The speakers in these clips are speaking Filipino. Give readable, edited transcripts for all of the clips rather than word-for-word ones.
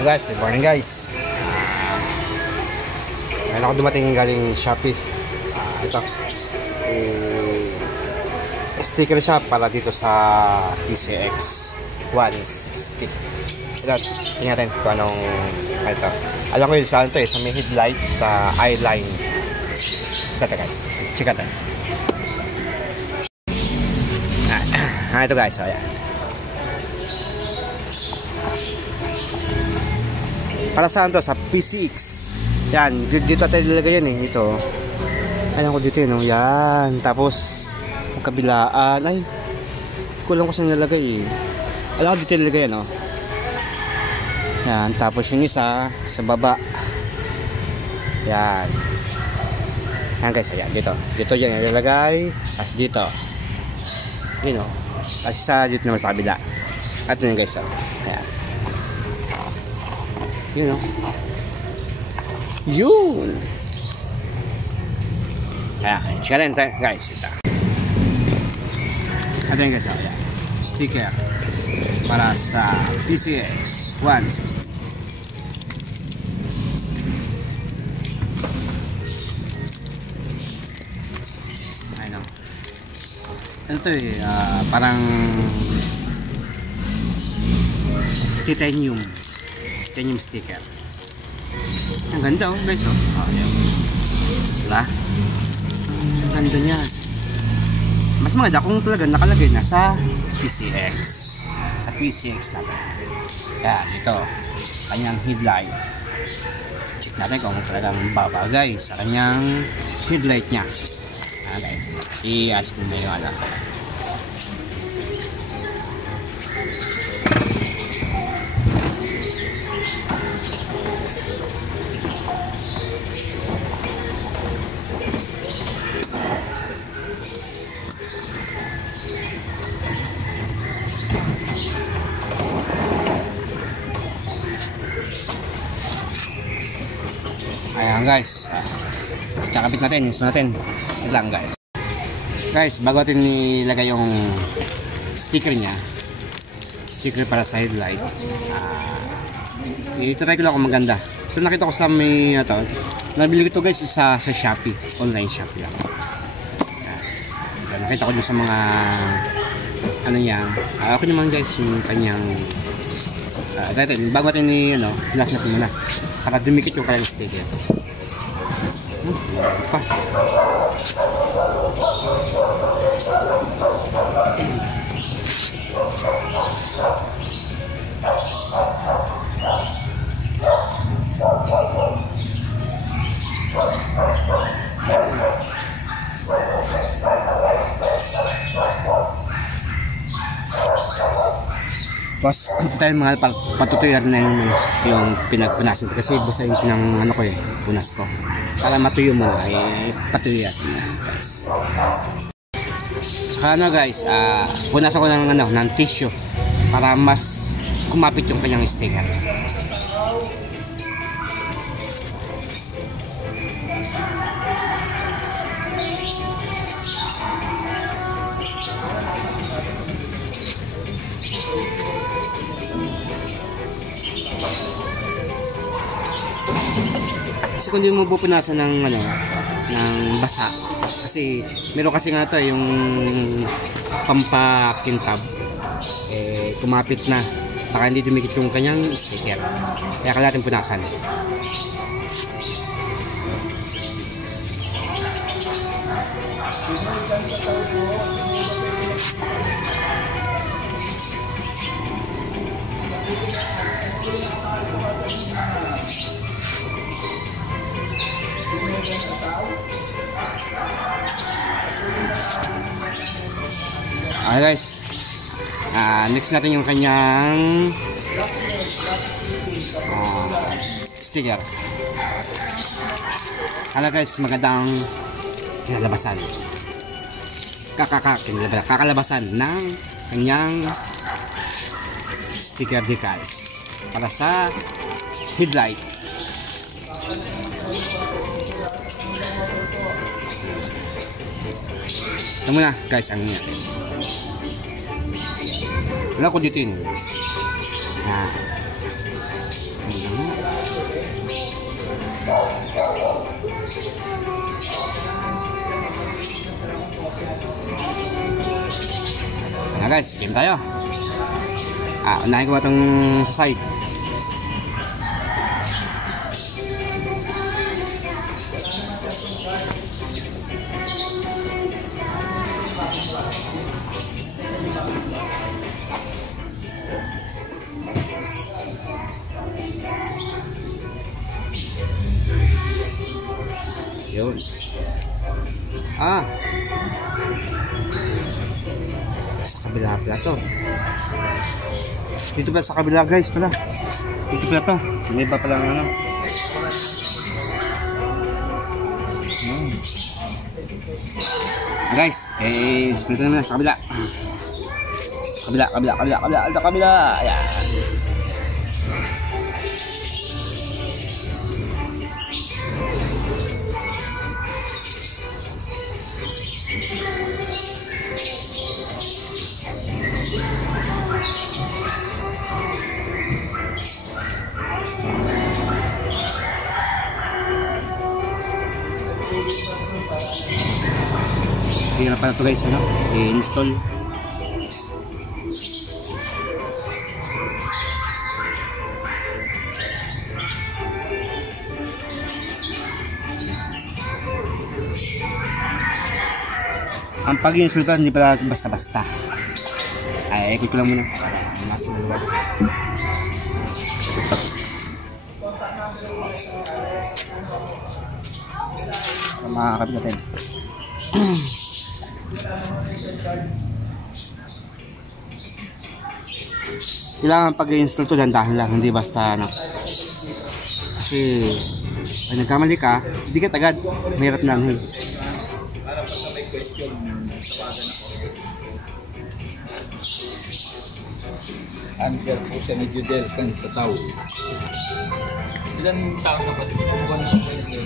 Guys, good morning guys. Ngayon ako dumating galing Shopee. Ito sticker siya para dito sa PCX 160. Ito, tingnan natin kung anong ito. Alam ko yun sa ano to sa may headlight, sa eyeline. Ito guys, check natin. Ito guys, ayan. Para saan to? Sa PCX. Yan, dito tayo nilagay yan eh. Ito. Ayan ko dito yun. Oh. Yan. Tapos, ang kabilaan. Ay, kulang ko sa nilagay eh. Alam ko dito nilagay yan oh. Yan. Tapos yung isa, sa baba. Yan. Yan guys, ayan. Dito. Dito yan nilagay. As dito. Yun oh. As sa dito naman sa kabila. At yun guys oh. Ayan. Yun o. Yun. Ayan. Challenge tayo guys. Ito. Ito yun guys. Ayan. Sticker. Para sa PCX 160. Ayan o. Ito eh. Parang titanium sticker. Ang ganda oh guys oh. Ayan. Diba? Ang ganda niya. Mas maganda kung talaga nakalagay na sa PCX. Sa PCX natin. Yan, ito. Kanyang headlight. Check natin kung talagang babagay sa kanyang headlight niya. Guys. I-ask ko na yung ano. Ayan guys, kakabit natin, use natin. Ito lang guys. Guys, bago natin nilagay yung sticker nya, sticker para sa headlight, itry ko lang kung maganda. So nakita ko sa may nabili ko ito guys sa Shopee, online Shopee lang. Nakita ko dun sa mga ano yan. Okay naman guys yung kanyang bago natin flash natin muna para dumikit yung kanyang sticker. Pa. Tapos tayo mga patutuyo natin na yung pinagpunasan kasi basta yung pinang ano ko eh, punas ko. Para matuyo mo ay patuyo natin na guys. Saka guys, punasan ko ng tissue para mas kumapit yung kanyang sticker. Kasi kung hindi mo pupunasan ng basa, kasi meron kasi nga ito yung pampakintab kumapit na, baka hindi dumikit yung kanyang sticker, kaya kailangan natin punasan. Okay guys, next natin yung kanyang sticker. Hala guys, magandang kinalabasan, kakalabasan ng kanyang sticker decals para sa headlight. Ito muna guys ang niya. Wala ko dito yun. Ayan guys, game tayo. Unahin ko ba itong sa side? Yun. Sa kabila pala to. Dito pala sa kabila guys pala. Dito pala to. May iba pala ano. Guys, sunod na sa kabila. Sa kabila. Ayan. Hindi na pala ito guys, ano? I-install. Ang pag-install ka, hindi pala basta-basta. Ay, ikot ko lang muna. Nasa maluwag. Makakapit natin. Kailangan pag-i-install to dandahan lang, hindi basta ano. Kasi pag nagkamali ka, hindi ka agad, mahirap na ano. Para pagka may question, tawagan ako. Answer po siya ni Judel kan sa tao. Ilan taong kapatid mo? Buwan na po yun.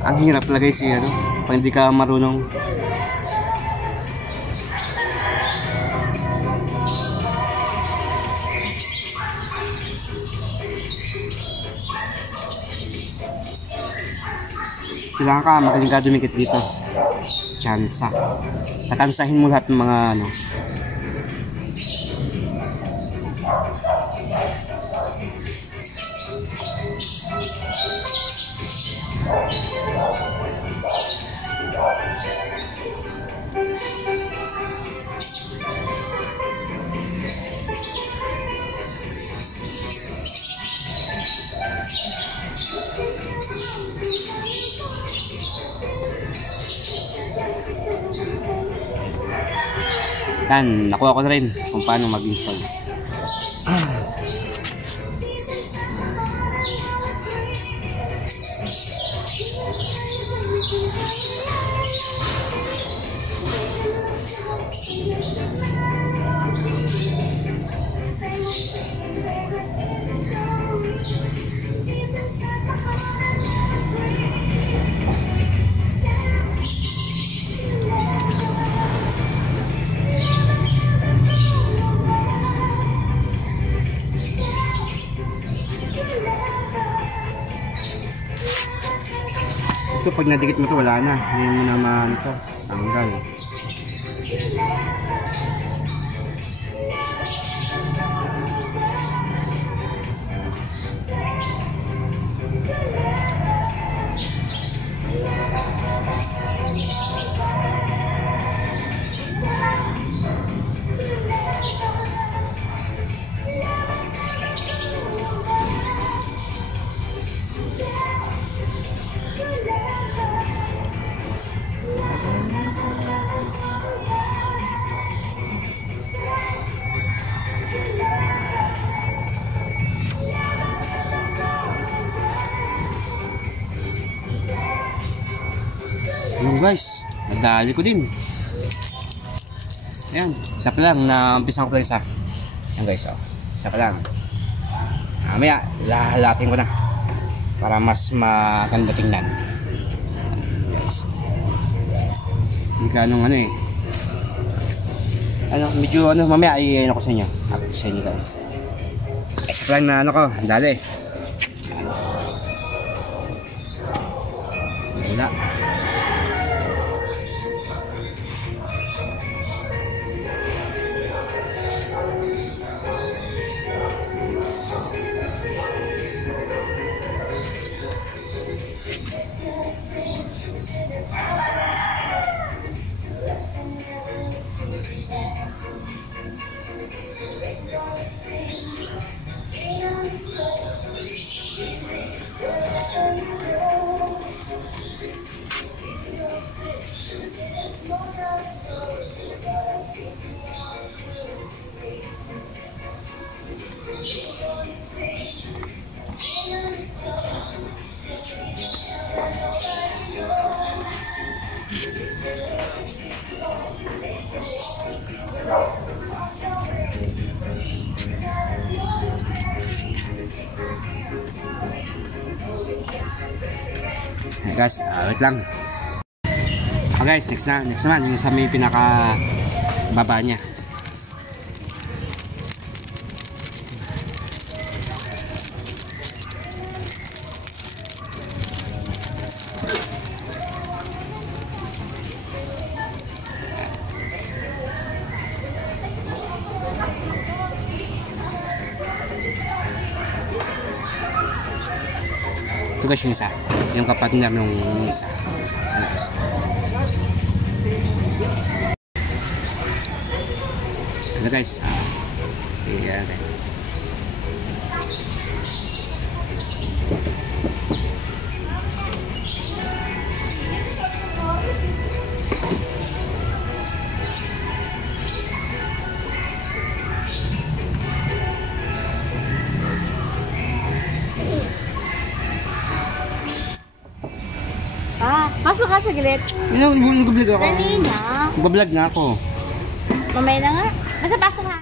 Ang hirap talaga si ano, pag hindi ka marunong. Kailangan ka magaling ka dumikit dito. Tsansa. Tatansahin mo lahat ng mga ano. Yan, nakuha ko na rin kung paano mag-install. Ito pag nadikit mo to wala na, hindi mo naman ito tanggal. Ayun guys, nadali ko din. Ayan, isa pa lang, na-umpisan ko pa lang isa. Ayan guys, oh. Isa pa lang. Mamaya, lahalatin ko na para mas maganda tingnan. Guys, hindi ka anong ano eh. Ano, medyo ano, mamaya i-ano ko sa inyo. Upload sa inyo guys. Isa pa lang na ano ko, dali. Wala. Hey guys, wait lang. Guys, next naman yung sa may pinaka baba niya. Ito guys yung isa, yung kapatid ng isa. Ano guys, yeah, okay. Pasok ka saglit. Nag-vlog ako. Dali na. Nag-vlog na ako. Mamaya na nga. Basta pasok ha.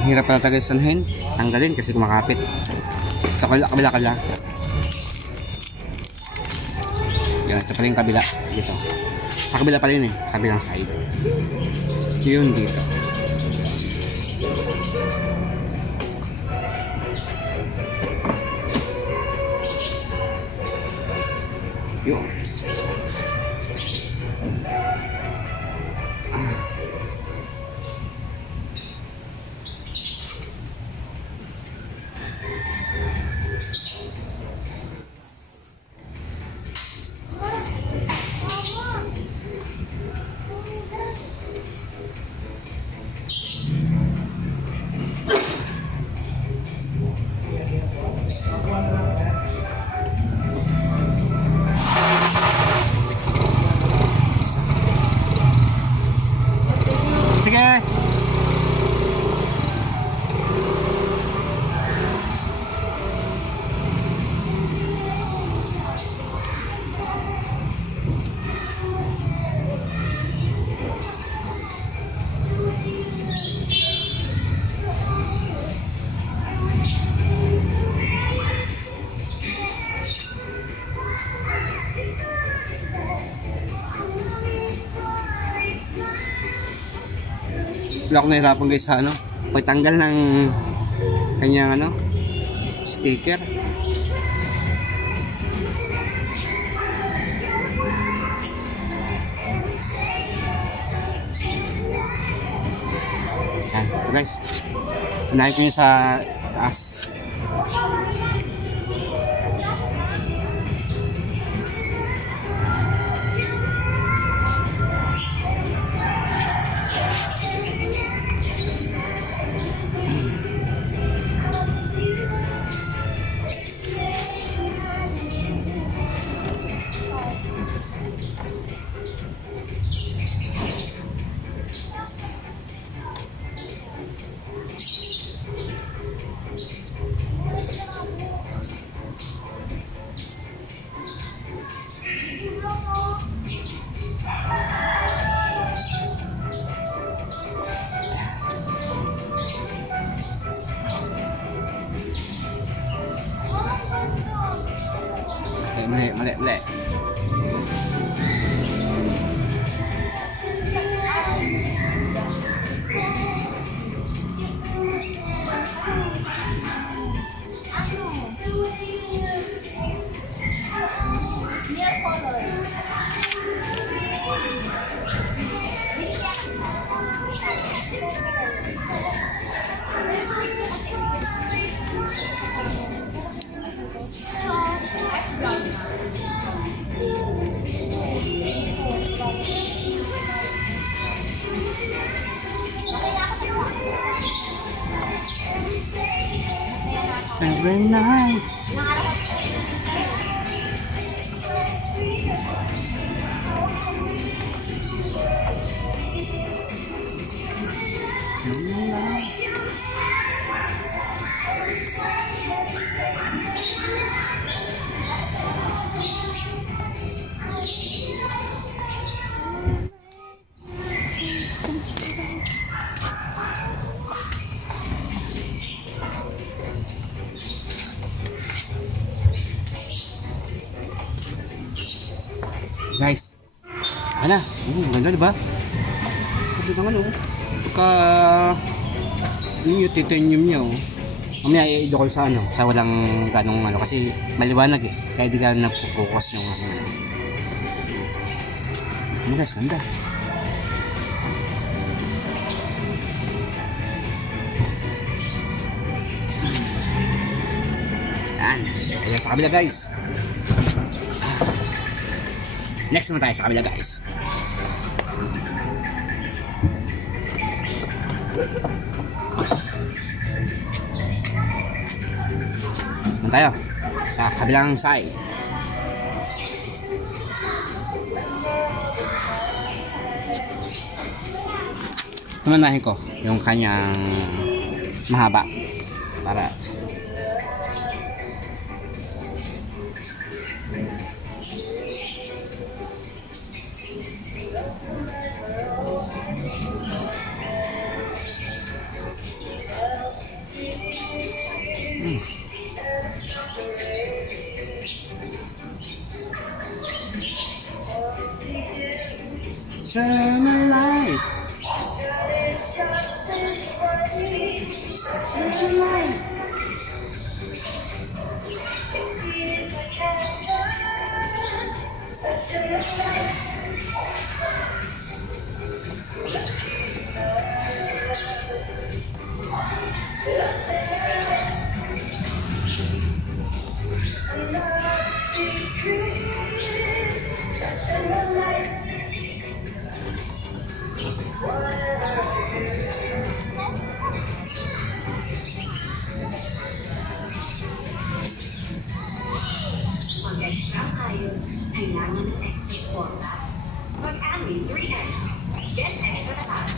Ang hirap pala tagay sanhin. Tanggalin kasi kumakapit. Kabila. Yan, ito pala yung kabila. Dito. Sa kabila pala yun eh. Kabilang side. Yun dito. Yun. Sige. Wala ako nahirapan guys sa ano, pagtanggal ng kanyang ano, sticker. Yan, ito guys. Unahin ko yun sa taas. Sandali. Very nice. Guys, ano? Ganda diba? Kasi naman pagka yung titanium niya mamaya i-do ko sa sa walang ganong kasi maliwanag kaya di ka nagpo-focus yung guys, ganda. Ayan sa kabila guys. Next naman tayo sa kabila guys. Naman tayo sa kabilang side. Tumanahin ko yung kanyang mahaba para shine a light. Shine a light. Kailangan ng extra formula. Mag-Amway 3X. Get extra na tayo.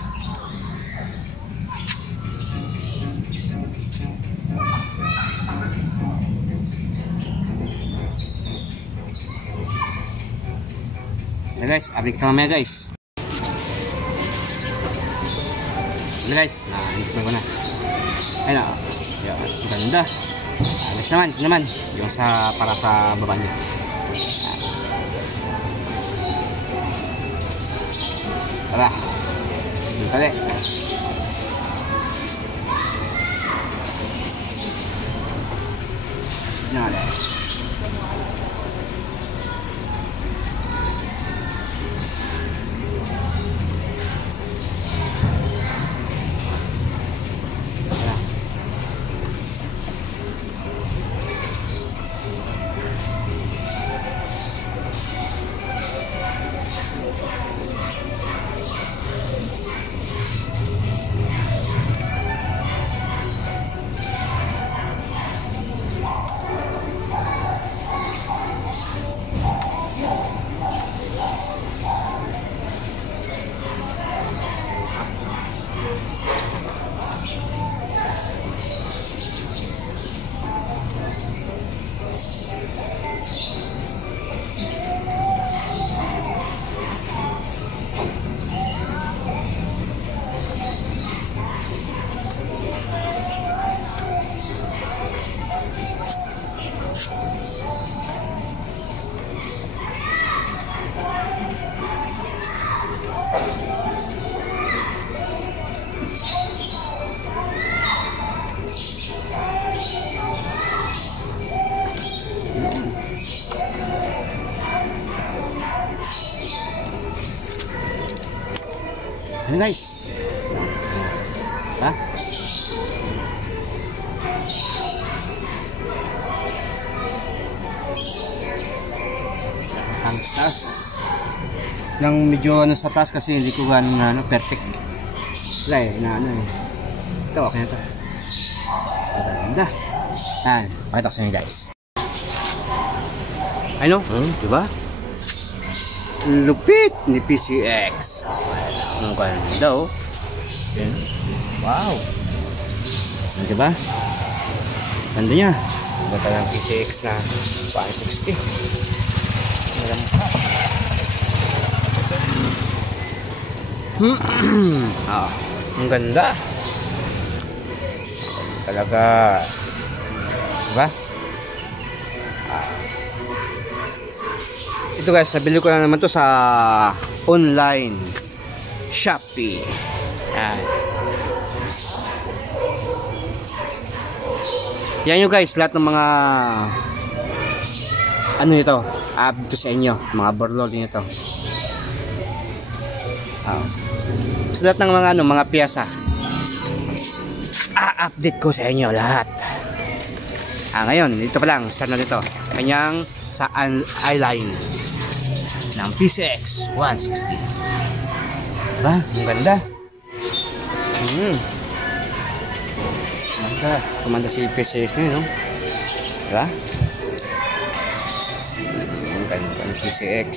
Nah guys, update kita mamaya guys. Nah guys, nah ini sudah na. Ayun na, yun, ganda. Next naman, yung sa para sa baba niya. Tara, yun pala eh. Yan guys. Ano guys? Ha? Ang taas. Nang medyo ano sa taas kasi hindi ko ganun na ano, perfect. Wala eh, na ano eh. Ito, okay na ito. Maganda. Yan, pakita ko sa inyo guys. Ano? Diba? Lupit ni PCX. Ang ganda oh. Yan. Wow. Diba? Ganda niya. Ganda ng PCX na 160. Meron pa. Ang ganda. Talaga. Diba? Ito guys, nabili ko lang naman to sa online Shopee. Yan yung guys, lahat ng mga ano ito, update ko sa inyo, mga burloli nito. Sa lahat ng mga ano, mga piyesa, update ko sa inyo lahat. Ngayon, dito pa lang, start na dito. Kanyang sa eyeline ng PCX 160. Diba? Ang ganda. Kumanda si PCX na yun, no? Diba? Ang ganda ng PCX.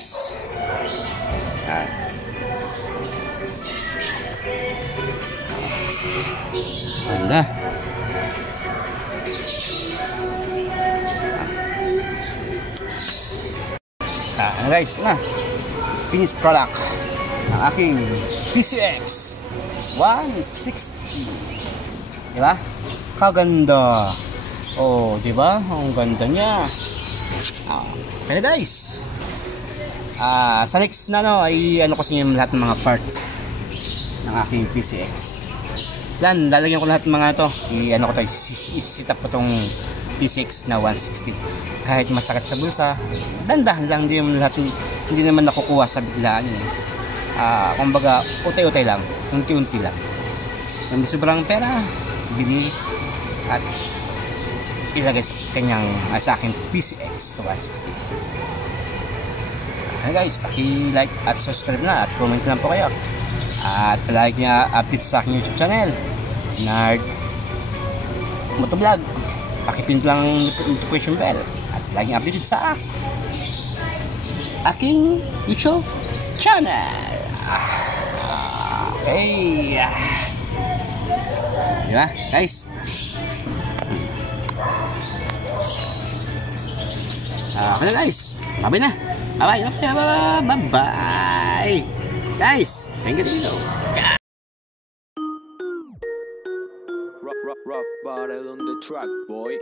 Ganda. Ano guys, finished product ng aking PCX 160. Diba? Kaganda. Oh, diba? Ang ganda niya. Pero guys, sa next na no, ay ano ko sa inyo lahat ng mga parts ng aking PCX. Yan, lalagyan ko lahat ng mga ito. Ano ko tayo, i-set up ko tong PCX na 160. Kahit masakit sa bulsa, dandahan lang, hindi naman nakukuha sa biglaan eh. Kumbaga, utay-utay lang, unti-unti lang. Kung sobrang pera, bili at ilagay sa kanyang sa aking PCX 160. Guys, paki-like at subscribe na at comment lang po kayo. At palagi niya update sa aking YouTube channel, Nard Motovlog. Pakipin lang notification bell at laging updated sa aking YouTube channel. Okay. Diba guys? Okay na guys. Bye na. Bye bye. Guys, thank you dito. Rock bottle on the track, boy.